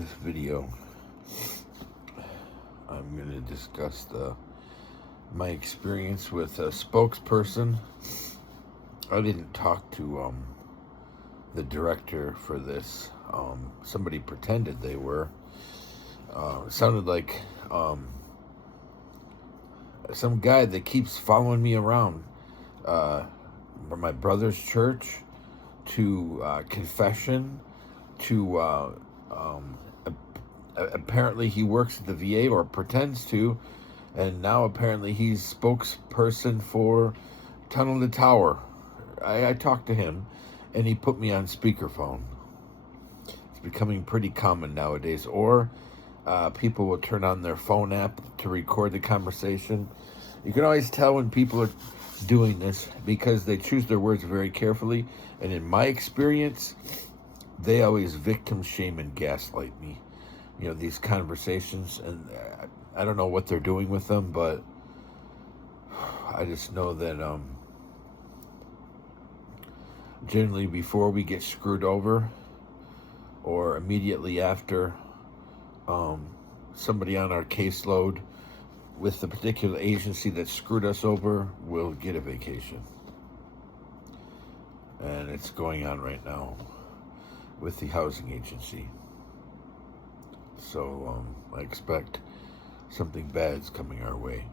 this video, I'm going to discuss my experience with a spokesperson. I didn't talk to the director for this. Somebody pretended they were. It sounded like some guy that keeps following me around from my brother's church to confession to apparently he works at the VA or pretends to, and now apparently he's spokesperson for Tunnel to Tower. I talked to him and he put me on speakerphone. It's becoming pretty common nowadays. Or people will turn on their phone app to record the conversation. You can always tell when people are doing this because they choose their words very carefully. And in my experience, they always victim shame and gaslight me. You know, these conversations, and I don't know what they're doing with them, but I just know that generally before we get screwed over or immediately after somebody on our caseload with the particular agency that screwed us over will get a vacation. And it's going on right now with the housing agency. So I expect something bad's coming our way.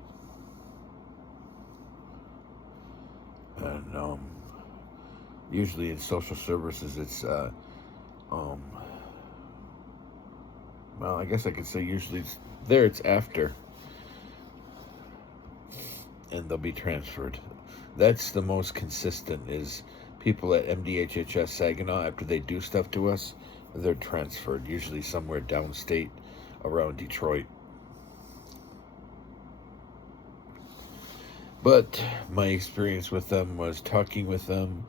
And usually in social services, it's well, I guess I could say usually it's after, and they'll be transferred. That's the most consistent, is people at MDHHS Saginaw, after they do stuff to us, they're transferred, usually somewhere downstate around Detroit. But my experience with them was talking with them.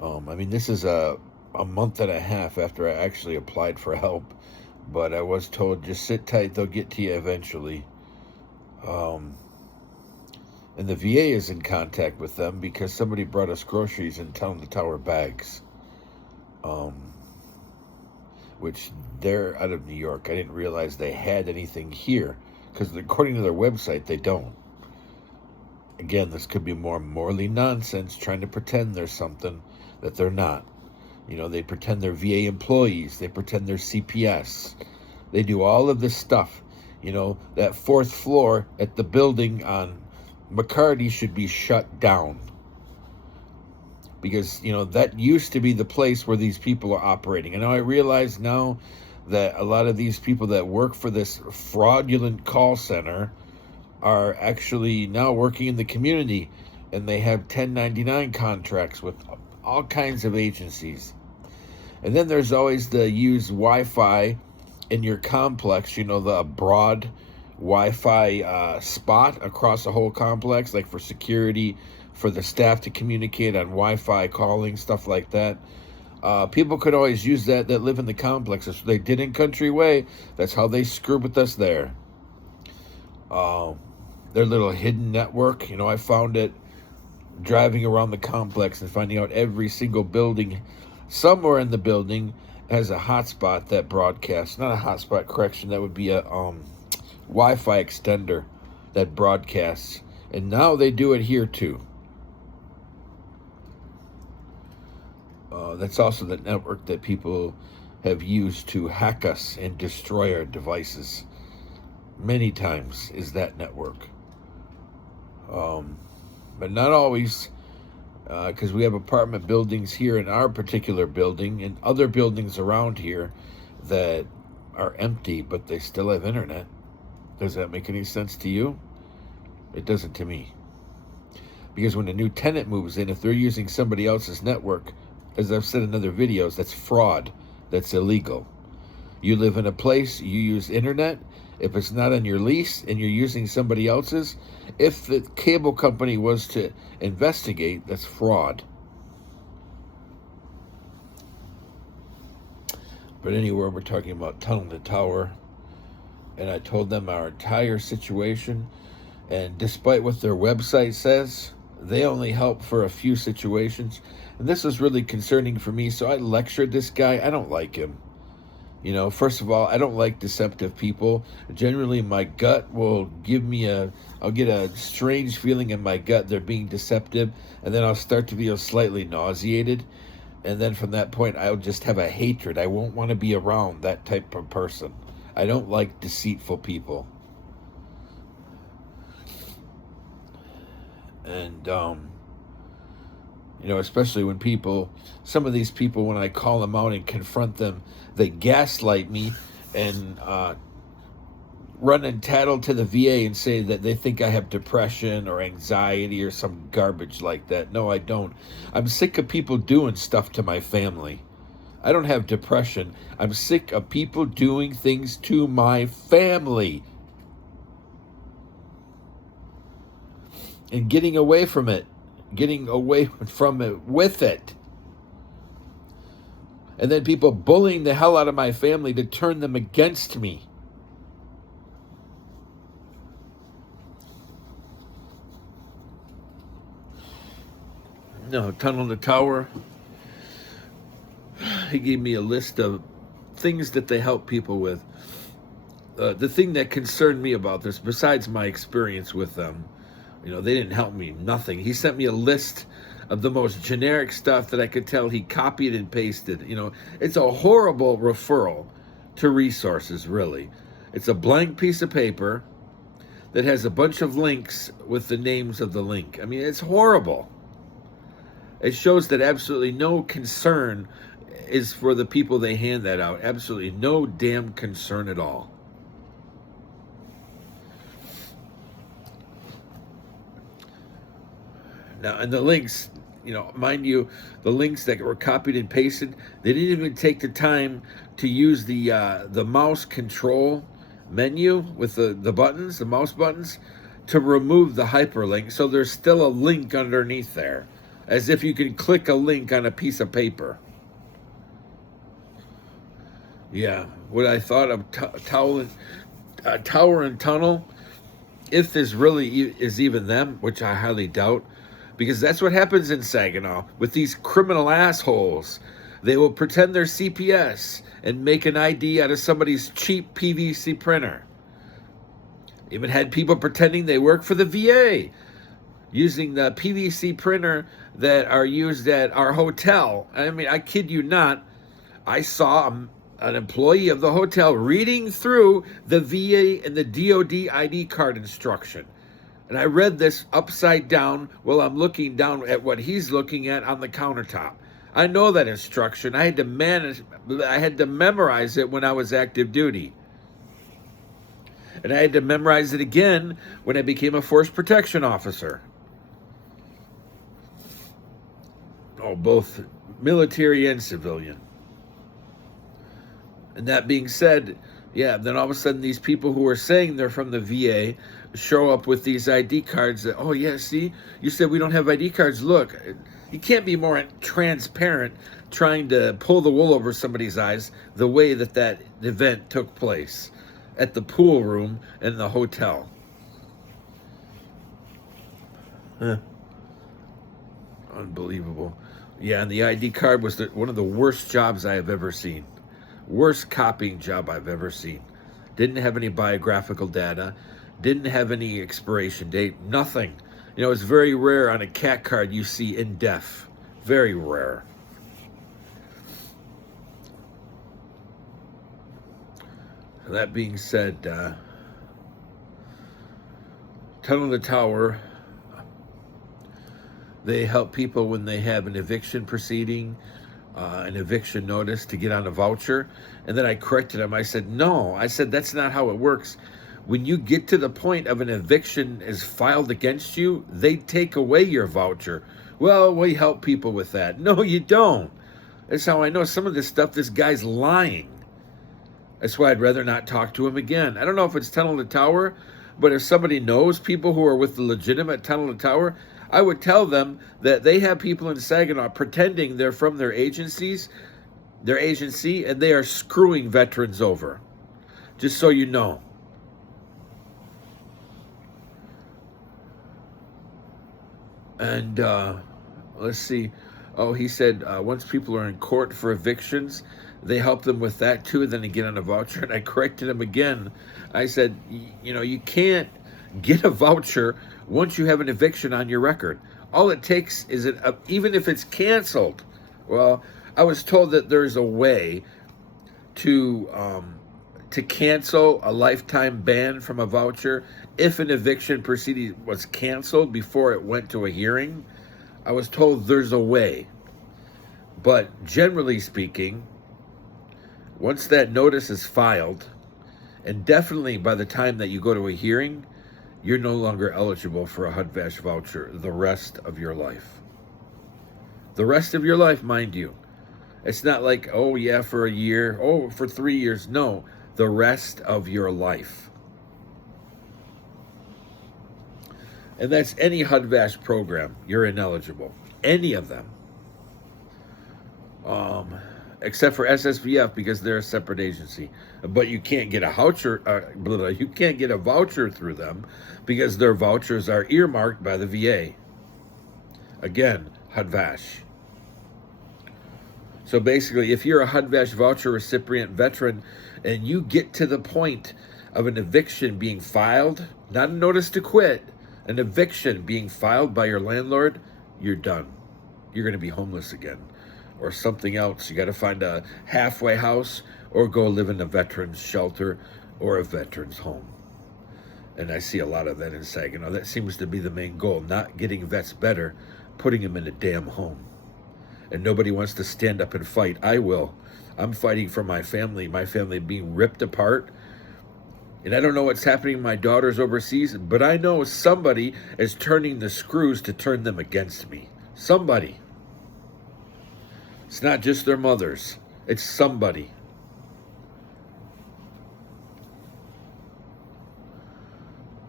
I mean, this is a month and a half after I actually applied for help, but I was told, just sit tight, they'll get to you eventually. And the VA is in contact with them because somebody brought us groceries in Tunnel to Tower bags. Which they're out of New York. I didn't realize they had anything here, because according to their website, they don't. Again, this could be more morally nonsense, trying to pretend there's something that they're not. You know, they pretend they're VA employees. They pretend they're CPS. They do all of this stuff. You know, that fourth floor at the building on McCarty should be shut down. Because, you know, that used to be the place where these people are operating. And I realize now that a lot of these people that work for this fraudulent call center are actually now working in the community. And they have 1099 contracts with all kinds of agencies. And then there's always the use Wi-Fi in your complex, you know, the broad Wi-Fi spot across the whole complex, like for security, for the staff to communicate on Wi-Fi calling, stuff like that. People could always use that live in the complex. That's what they did in Country Way. That's how they screwed with us there. Their little hidden network, you know, I found it driving around the complex and finding out every single building, somewhere in the building has a hotspot that broadcasts. Not a hotspot, correction, that would be a Wi-Fi extender that broadcasts. And now they do it here too. That's also the network that people have used to hack us and destroy our devices. Many times is that network. But not always, because we have apartment buildings here in our particular building and other buildings around here that are empty, but they still have internet. Does that make any sense to you? It doesn't to me. Because when a new tenant moves in, if they're using somebody else's network, as I've said in other videos, that's fraud. That's illegal. You live in a place, you use internet. If it's not on your lease and you're using somebody else's, if the cable company was to investigate, that's fraud. But anyway, we're talking about Tunnel to Tower. And I told them our entire situation. And despite what their website says, they only help for a few situations. And this was really concerning for me, so I lectured this guy. I don't like him. You know, first of all, I don't like deceptive people. Generally, my gut will give me I'll get a strange feeling in my gut they're being deceptive, and then I'll start to feel slightly nauseated. And then from that point, I'll just have a hatred. I won't want to be around that type of person. I don't like deceitful people. And, you know, especially when some of these people, when I call them out and confront them, they gaslight me and run and tattle to the VA and say that they think I have depression or anxiety or some garbage like that. No, I don't. I'm sick of people doing stuff to my family. I don't have depression. I'm sick of people doing things to my family and getting away from it with it. And then people bullying the hell out of my family to turn them against me. No, Tunnel to Tower, he gave me a list of things that they help people with. The thing that concerned me about this, besides my experience with them, you know, they didn't help me, nothing. He sent me a list of the most generic stuff that I could tell he copied and pasted. You know, it's a horrible referral to resources, really. It's a blank piece of paper that has a bunch of links with the names of the link. I mean, it's horrible. It shows that absolutely no concern is for the people they hand that out. Absolutely no damn concern at all. Now, and the links, you know, mind you, the links that were copied and pasted, they didn't even take the time to use the mouse control menu with the buttons, the mouse buttons, to remove the hyperlink. So there's still a link underneath there, as if you can click a link on a piece of paper. Yeah, what I thought of Tower and Tunnel, if this really is even them, which I highly doubt, because that's what happens in Saginaw with these criminal assholes. They will pretend they're CPS and make an ID out of somebody's cheap PVC printer. Even had people pretending they work for the VA, using the PVC printer that are used at our hotel. I mean, I kid you not, I saw an employee of the hotel reading through the VA and the DOD ID card instruction. And I read this upside down while I'm looking down at what he's looking at on the countertop. I know that instruction. I had to memorize it when I was active duty. And I had to memorize it again when I became a force protection officer. Oh, both military and civilian. And that being said, yeah, then all of a sudden these people who are saying they're from the VA show up with these ID cards that, oh yeah, see, you said we don't have ID cards. Look, you can't be more transparent trying to pull the wool over somebody's eyes the way that event took place at the pool room in the hotel. Unbelievable. Yeah, and the ID card was one of the worst jobs I have ever seen. Worst copying job I've ever seen. Didn't have any biographical data. Didn't have any expiration date. Nothing. You know, it's very rare on a CAT card you see in def. Very rare. That being said, Tunnel to Tower, they help people when they have an eviction proceeding, an eviction notice to get on a voucher. And then I corrected him. I said, no. I said, that's not how it works. When you get to the point of an eviction is filed against you, they take away your voucher. Well, we help people with that. No, you don't. That's how I know some of this stuff, this guy's lying. That's why I'd rather not talk to him again. I don't know if it's Tunnel to Tower, but if somebody knows people who are with the legitimate Tunnel to Tower, I would tell them that they have people in Saginaw pretending they're from their agency, and they are screwing veterans over. Just so you know. And let's see. Oh, he said once people are in court for evictions, they help them with that too. Then they get on a voucher, and I corrected them again. I said, you can't get a voucher once you have an eviction on your record. All it takes is even if it's canceled. Well, I was told that there's a way to cancel a lifetime ban from a voucher if an eviction proceeding was canceled before it went to a hearing. I was told there's a way. But generally speaking, once that notice is filed, and definitely by the time that you go to a hearing, you're no longer eligible for a HUD-VASH voucher the rest of your life. The rest of your life, mind you. It's not like, oh yeah, for a year, oh, for 3 years. No, the rest of your life. And that's any HUD-VASH program. You're ineligible. Any of them. Except for SSVF, because they're a separate agency. But you can't get a voucher. You can't get a voucher through them because their vouchers are earmarked by the VA. Again, HUD-VASH. So basically, if you're a HUD-VASH voucher recipient veteran and you get to the point of an eviction being filed, not a notice to quit, an eviction being filed by your landlord, you're done. You're going to be homeless again. Or something else. You got to find a halfway house or go live in a veteran's shelter or a veteran's home. And I see a lot of that in Saginaw. That seems to be the main goal, not getting vets better, putting them in a damn home. And nobody wants to stand up and fight. I will. I'm fighting for my family being ripped apart. And I don't know what's happening to my daughters overseas, but I know somebody is turning the screws to turn them against me. Somebody. It's not just their mothers. It's somebody.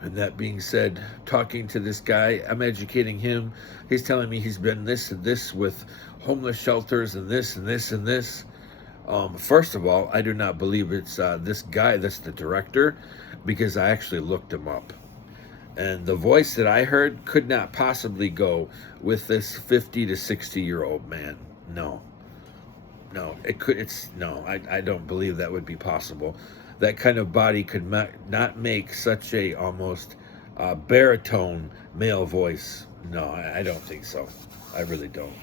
And that being said, talking to this guy, I'm educating him. He's telling me he's been this and this with homeless shelters and this and this and this. First of all, I do not believe it's this guy that's the director, because I actually looked him up. And the voice that I heard could not possibly go with this 50 to 60-year-old man. No, I don't believe that would be possible. That kind of body could not make such a almost baritone male voice. No, I don't think so. I really don't.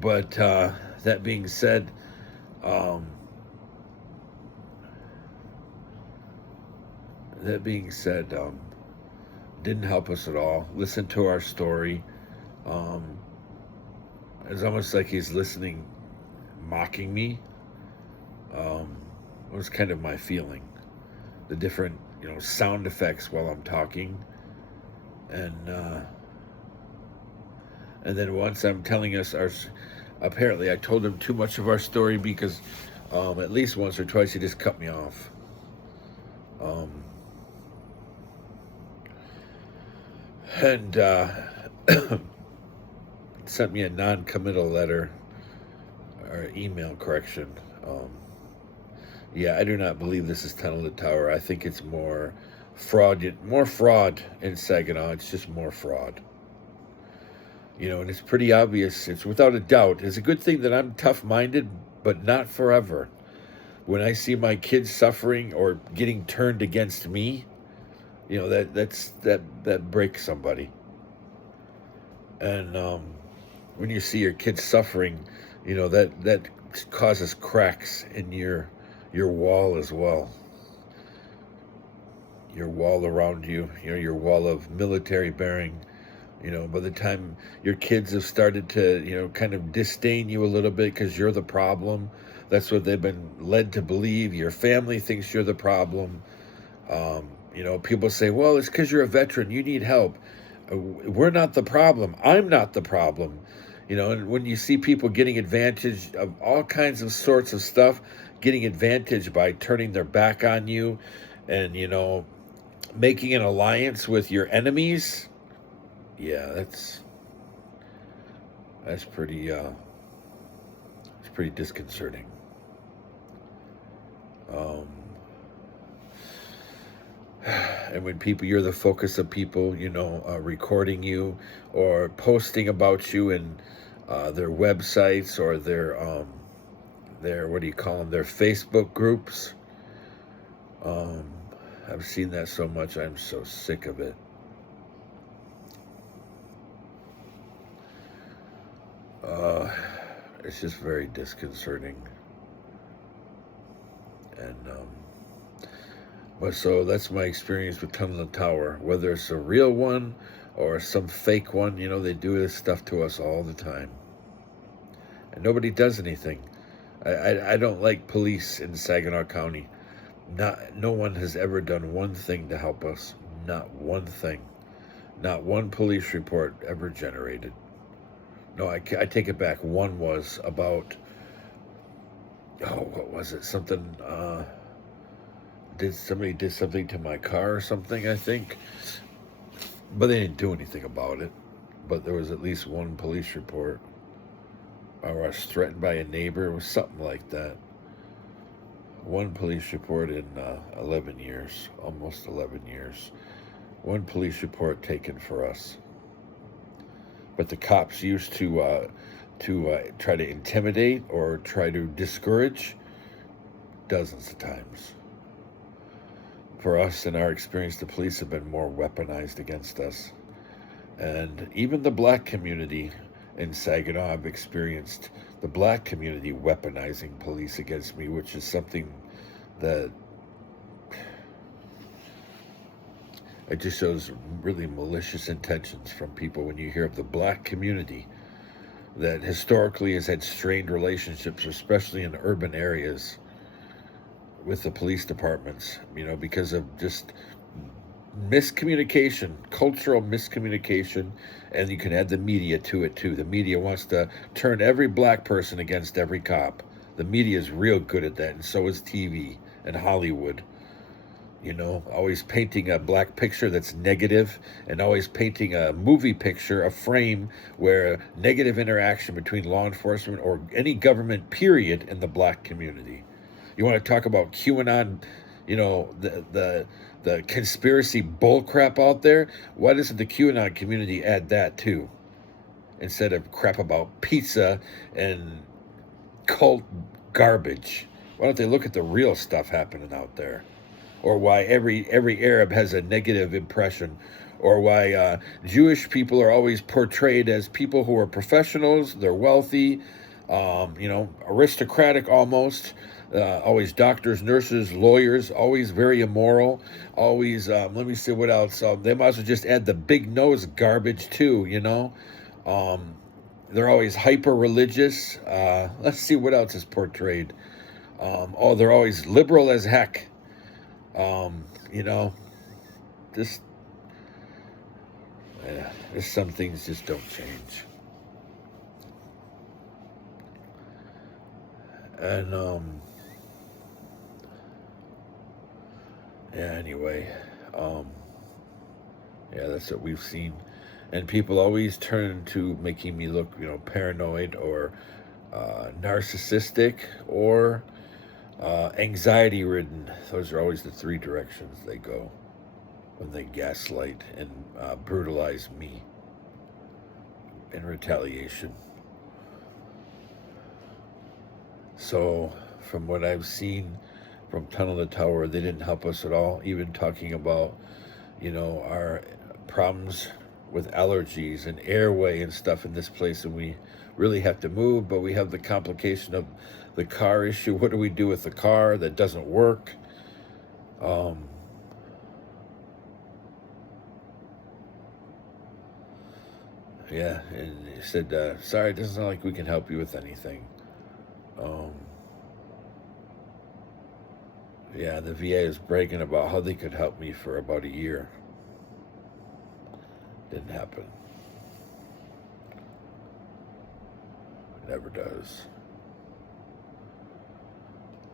But that being said, didn't help us at all. Listen to our story. It's almost like he's listening, mocking me. It was kind of my feeling. The different, sound effects while I'm talking. And then once I'm telling us apparently I told him too much of our story, because at least once or twice he just cut me off. And sent me a non-committal letter or email correction. I do not believe this is Tunnel to Tower. I think it's more fraud in Saginaw. It's just more fraud. And it's pretty obvious. It's without a doubt. It's a good thing that I'm tough-minded, but not forever. When I see my kids suffering or getting turned against me, that breaks somebody. And when you see your kids suffering, that causes cracks in your wall as well. Your wall around you, your wall of military bearing. By the time your kids have started to, kind of disdain you a little bit because you're the problem. That's what they've been led to believe. Your family thinks you're the problem. People say, well, it's because you're a veteran. You need help. We're not the problem. I'm not the problem. And when you see people getting advantage of all kinds of sorts of stuff, getting advantage by turning their back on you and, making an alliance with your enemies, that's pretty, it's pretty disconcerting. And when you're the focus of people, recording you or posting about you in their websites or their what do you call them? Their Facebook groups. Um, I've seen that so much. I'm so sick of it. Uh, it's just very disconcerting. And but so that's my experience with Tunnel Tower. Whether it's a real one or some fake one, they do this stuff to us all the time, and nobody does anything. I don't like police in Saginaw County. No one has ever done one thing to help us. Not one thing. Not one police report ever generated. No, I take it back. One was about, what was it? Something, somebody did something to my car or something, I think. But they didn't do anything about it. But there was at least one police report. Or I was threatened by a neighbor. It was something like that. One police report in 11 years, almost 11 years. One police report taken for us. But the cops used to try to intimidate or try to discourage dozens of times. For us, in our experience, the police have been more weaponized against us. And even the black community in Saginaw, I've experienced the black community weaponizing police against me, which is something that it just shows really malicious intentions from people when you hear of the black community that historically has had strained relationships, especially in urban areas, with the police departments, because of just miscommunication, cultural miscommunication, and you can add the media to it too. The media wants to turn every black person against every cop. The media is real good at that, and so is TV and Hollywood. Always painting a black picture that's negative, and always painting a movie picture, a frame where negative interaction between law enforcement or any government period in the black community. You want to talk about QAnon, the conspiracy bullcrap out there? Why doesn't the QAnon community add that too? Instead of crap about pizza and cult garbage. Why don't they look at the real stuff happening out there? Or why every Arab has a negative impression, or why Jewish people are always portrayed as people who are professionals, they're wealthy, aristocratic almost, always doctors, nurses, lawyers, always very immoral, always, let me see what else, they might as well just add the big nose garbage too, they're always hyper-religious, let's see what else is portrayed, they're always liberal as heck. Just some things just don't change. And anyway, that's what we've seen. And people always turn to making me look, paranoid or narcissistic or anxiety ridden. Those are always the three directions they go when they gaslight and brutalize me in retaliation. So from what I've seen from Tunnel to Tower, they didn't help us at all, even talking about our problems with allergies and airway and stuff in this place, and we really have to move, but we have the complication of the car issue. What do we do with the car that doesn't work? And he said, sorry, it doesn't sound like we can help you with anything. The VA is bragging about how they could help me for about a year. Didn't happen. Never does.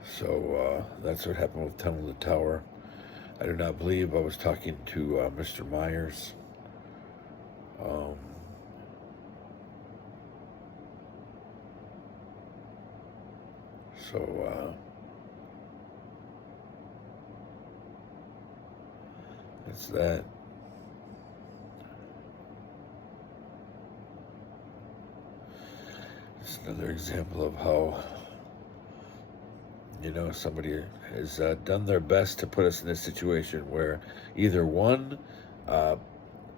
So that's what happened with Tunnel to Tower. I do not believe I was talking to Mr. Myers. It's that. Another example of how, somebody has done their best to put us in this situation where either one, uh,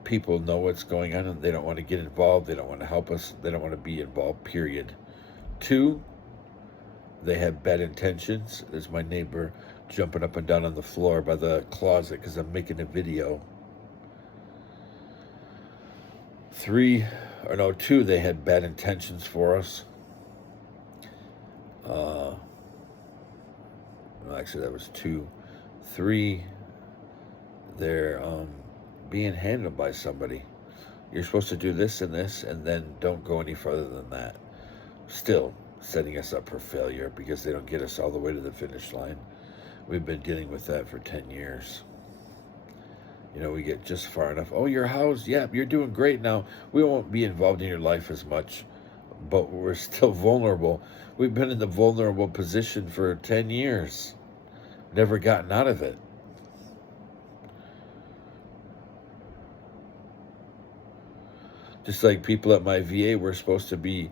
people know what's going on and they don't want to get involved, they don't want to help us, they don't want to be involved, period. Two, they have bad intentions. There's my neighbor jumping up and down on the floor by the closet because I'm making a video. Two, they had bad intentions for us. Actually, that was two. Three, they're being handled by somebody. You're supposed to do this and this, and then don't go any further than that. Still setting us up for failure because they don't get us all the way to the finish line. We've been dealing with that for 10 years. We get just far enough. Oh, your house, yeah, you're doing great now. We won't be involved in your life as much, but we're still vulnerable. We've been in the vulnerable position for 10 years. Never gotten out of it. Just like people at my VA were supposed to be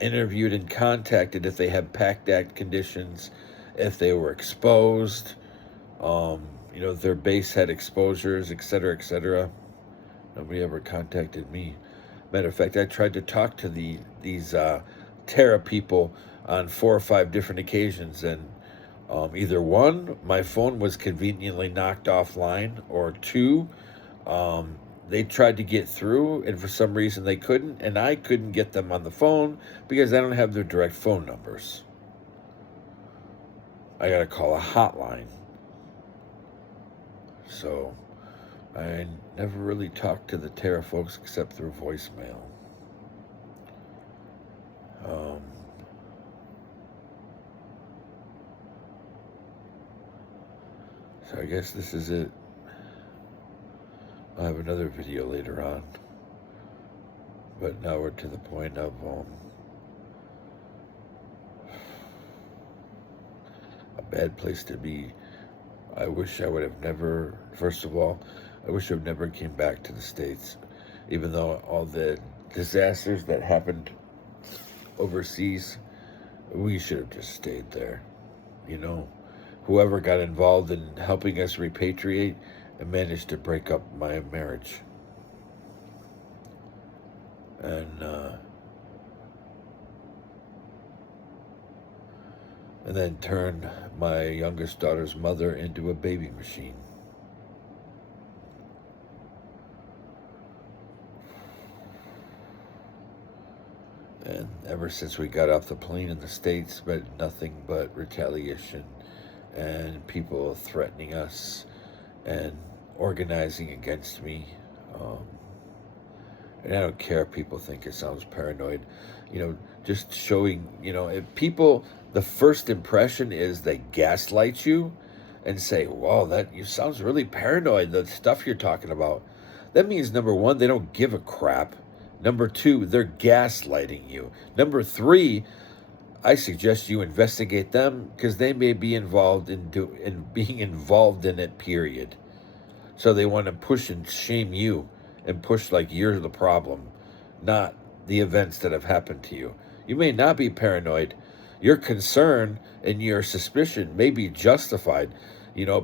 interviewed and contacted if they had PACT Act conditions, if they were exposed, their base had exposures, et cetera, et cetera. Nobody ever contacted me. Matter of fact, I tried to talk to these Terra people on 4 or 5 different occasions, and either one, my phone was conveniently knocked offline, or two, they tried to get through, and for some reason they couldn't, and I couldn't get them on the phone because I don't have their direct phone numbers. I got to call a hotline. So I never really talked to the Terra folks except through voicemail. So I guess this is it. I'll have another video later on. But now we're to the point of a bad place to be. I wish I would have never, first of all, I wish I never came back to the States. Even though all the disasters that happened overseas, we should have just stayed there. Whoever got involved in helping us repatriate and managed to break up my marriage. And then turn my youngest daughter's mother into a baby machine. And ever since we got off the plane in the States, but nothing but retaliation and people threatening us and organizing against me. And I don't care if people think it sounds paranoid. Just showing, if people, the first impression is they gaslight you and say, wow, that you sounds really paranoid, the stuff you're talking about. That means, number one, they don't give a crap. Number two, they're gaslighting you. Number three, I suggest you investigate them because they may be involved in being involved in it, period. So they want to push and shame you and push like you're the problem, not the events that have happened to you. You may not be paranoid. Your concern and your suspicion may be justified.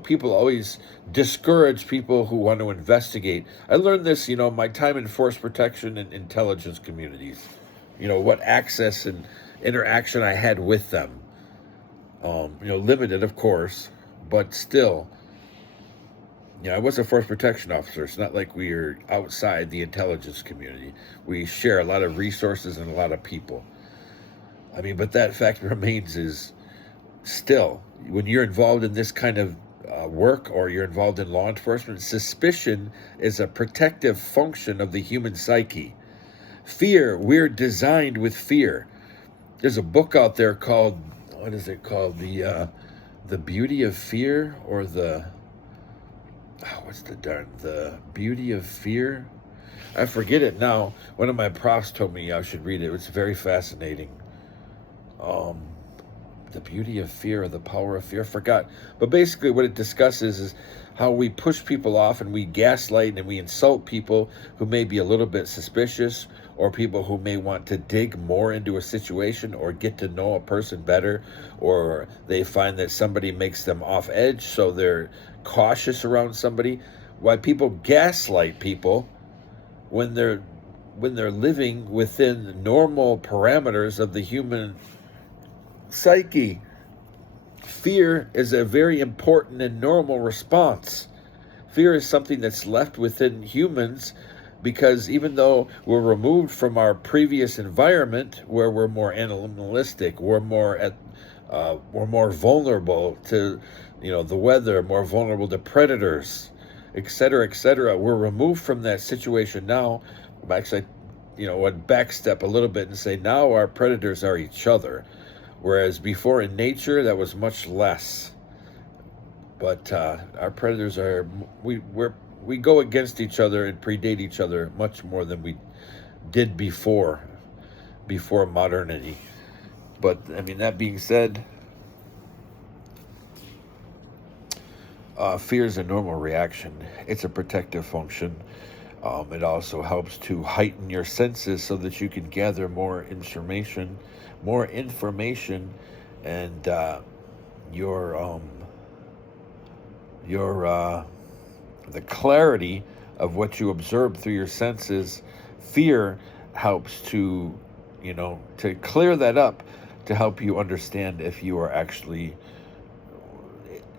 People always discourage people who want to investigate. I learned this, my time in force protection and intelligence communities. What access and interaction I had with them. Limited, of course, but still. I was a force protection officer. It's not like we're outside the intelligence community. We share a lot of resources and a lot of people. But that fact remains is still, when you're involved in this kind of work or you're involved in law enforcement, suspicion is a protective function of the human psyche. Fear, we're designed with fear. There's a book out there called, what is it called? The Beauty of Fear, or the Beauty of Fear? I forget it now. One of my profs told me I should read it. It's very fascinating. the beauty of fear or the power of fear. I forgot. But basically what it discusses is how we push people off and we gaslight and we insult people who may be a little bit suspicious, or people who may want to dig more into a situation or get to know a person better, or they find that somebody makes them off edge, so they're cautious around somebody. Why people gaslight people when they're living within normal parameters of the human psyche. Fear is a very important and normal response. Fear is something that's left within humans because even though we're removed from our previous environment where we're more animalistic, we're more vulnerable to, the weather, more vulnerable to predators, etc., we're removed from that situation now. Actually, would backstep a little bit and say now our predators are each other, whereas before in nature that was much less. But our predators are we go against each other and predate each other much more than we did before modernity. But I mean, that being said, fear is a normal reaction. It's a protective function. It also helps to heighten your senses so that you can gather more information, and the clarity of what you observe through your senses. Fear helps to clear that up, to help you understand if you are actually,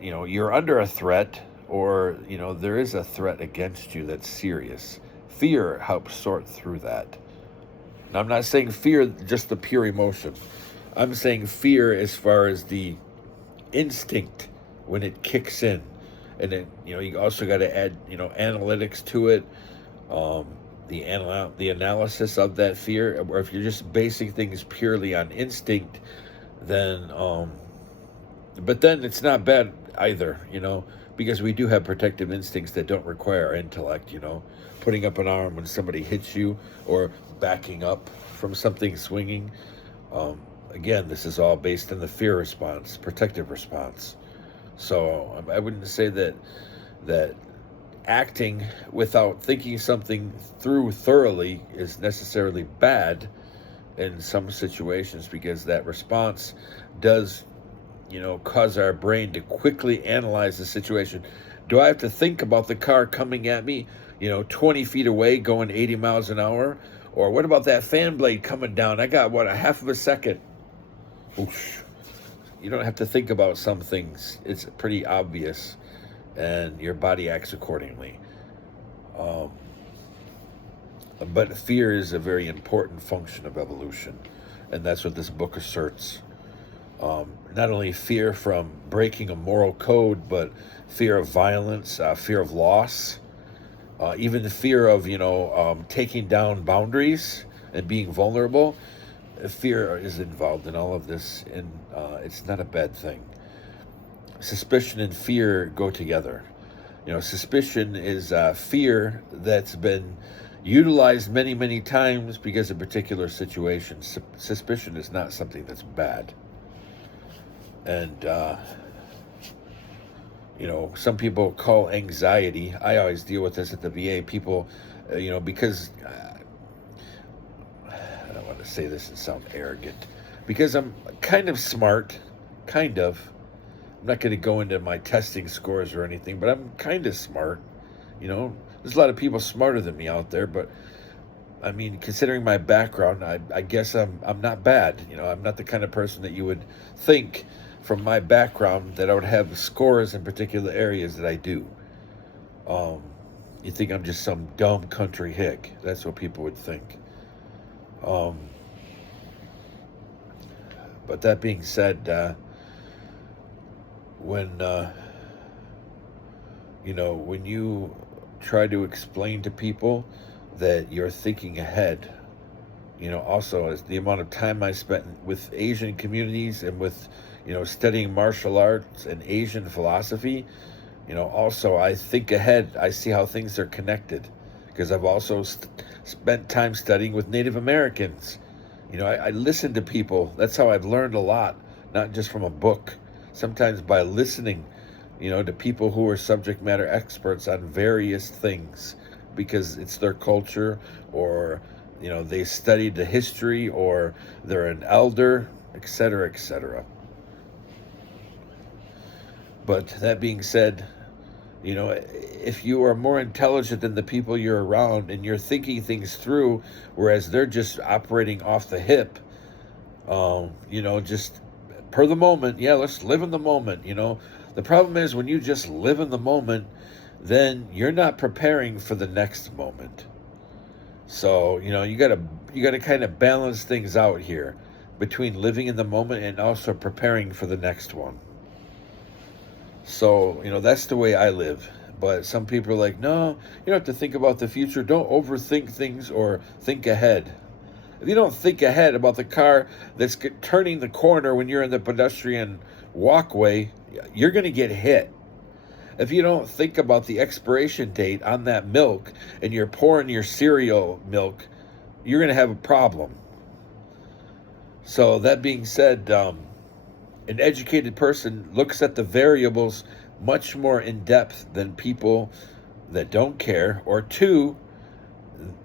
you're under a threat, or there is a threat against you that's serious. Fear helps sort through that. Now, I'm not saying fear just the pure emotion. I'm saying fear as far as the instinct when it kicks in. And then, you also got to add, analytics to it, the analysis of that fear. Or if you're just basing things purely on instinct, then, but then it's not bad either, because we do have protective instincts that don't require our intellect, putting up an arm when somebody hits you, or backing up from something swinging. Again, this is all based on the fear response, protective response. So I wouldn't say that acting without thinking something through thoroughly is necessarily bad in some situations, because that response does, cause our brain to quickly analyze the situation. Do I have to think about the car coming at me, 20 feet away going 80 miles an hour? Or what about that fan blade coming down? I got, a half of a second. Oof. You don't have to think about some things. It's pretty obvious, and your body acts accordingly. But fear is a very important function of evolution, and that's what this book asserts. Not only fear from breaking a moral code, but fear of violence, fear of loss, even the fear of, taking down boundaries and being vulnerable. Fear is involved in all of this, and it's not a bad thing. Suspicion and fear go together. Suspicion is fear that's been utilized many, many times because of particular situations. Suspicion is not something that's bad. And, some people call anxiety. I always deal with this at the VA. People, because I don't want to say this and sound arrogant, because I'm kind of smart, I'm not going to go into my testing scores or anything, but I'm kind of smart. There's a lot of people smarter than me out there, but I mean, considering my background, I guess I'm not bad. I'm not the kind of person that you would think from my background that I would have scores in particular areas that I do. You think I'm just some dumb country hick. That's what people would think. But that being said, when you try to explain to people that you're thinking ahead, also as the amount of time I spent with Asian communities and with, studying martial arts and Asian philosophy, also I think ahead. I see how things are connected, because I've also spent time studying with Native Americans. I listen to people. That's how I've learned a lot, not just from a book, sometimes by listening, to people who are subject matter experts on various things because it's their culture, or, they studied the history, or they're an elder, etc., etc. But that being said, if you are more intelligent than the people you're around and you're thinking things through, whereas they're just operating off the hip, just per the moment, yeah, let's live in the moment. The problem is when you just live in the moment, then you're not preparing for the next moment. So, you gotta kind of balance things out here between living in the moment and also preparing for the next one. So, that's the way I live. But some people are like, no, you don't have to think about the future. Don't overthink things or think ahead. If you don't think ahead about the car that's turning the corner when you're in the pedestrian walkway, you're going to get hit. If you don't think about the expiration date on that milk and you're pouring your cereal milk, you're going to have a problem. So that being said, an educated person looks at the variables much more in depth than people that don't care, or two,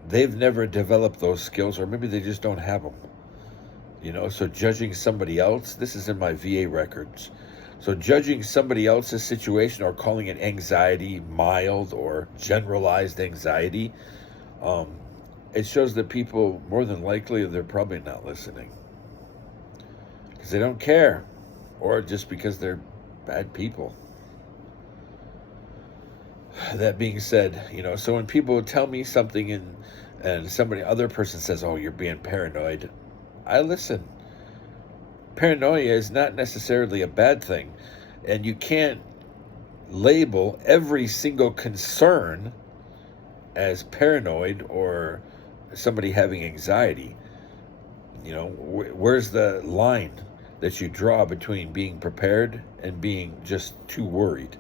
they've never developed those skills, or maybe they just don't have them. So judging somebody else, this is in my VA records. So judging somebody else's situation or calling it anxiety, mild or generalized anxiety, it shows that people, more than likely, they're probably not listening. Because they don't care, or just because they're bad people. That being said, so when people tell me something and other person says, oh, you're being paranoid, I listen. Paranoia is not necessarily a bad thing, and you can't label every single concern as paranoid or somebody having anxiety. Where's the line that you draw between being prepared and being just too worried?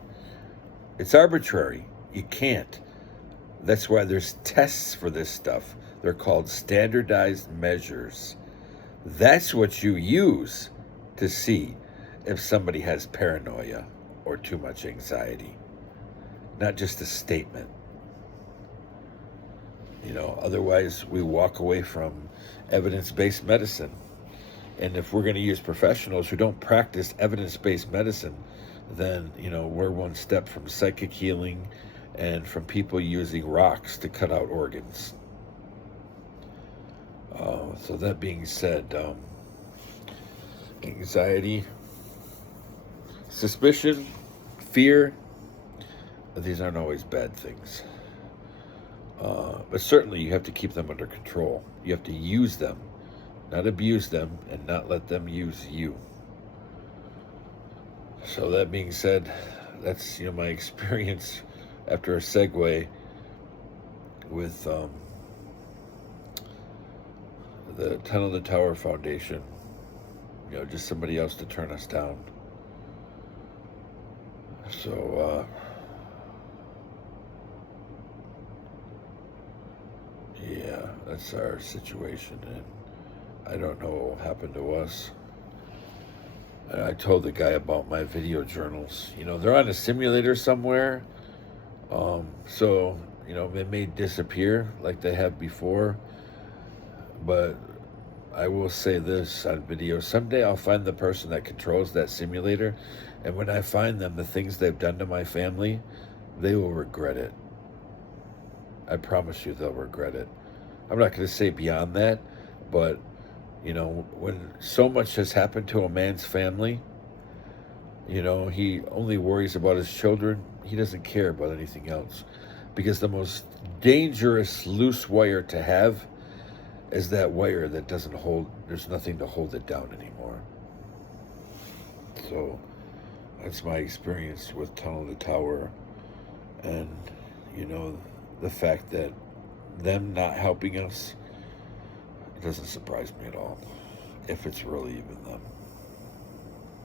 It's arbitrary. You can't. That's why there's tests for this stuff. They're called standardized measures. That's what you use to see if somebody has paranoia or too much anxiety, not just a statement. Otherwise we walk away from evidence-based medicine. And if we're going to use professionals who don't practice evidence-based medicine, then, we're one step from psychic healing and from people using rocks to cut out organs. So that being said, anxiety, suspicion, fear, these aren't always bad things. But certainly you have to keep them under control. You have to use them, not abuse them, and not let them use you. So that being said, that's my experience after a segue with the Tunnel to Tower Foundation. Just somebody else to turn us down. So yeah, that's our situation, and I don't know what will happen to us. I told the guy about my video journals. They're on a simulator somewhere. So, it may disappear like they have before. But I will say this on video. Someday I'll find the person that controls that simulator. And when I find them, the things they've done to my family, they will regret it. I promise you they'll regret it. I'm not going to say beyond that, but when so much has happened to a man's family, he only worries about his children. He doesn't care about anything else. Because the most dangerous loose wire to have is that wire that doesn't hold, there's nothing to hold it down anymore. So that's my experience with Tunnel to Tower. And, the fact that them not helping us, it doesn't surprise me at all, if it's really even them.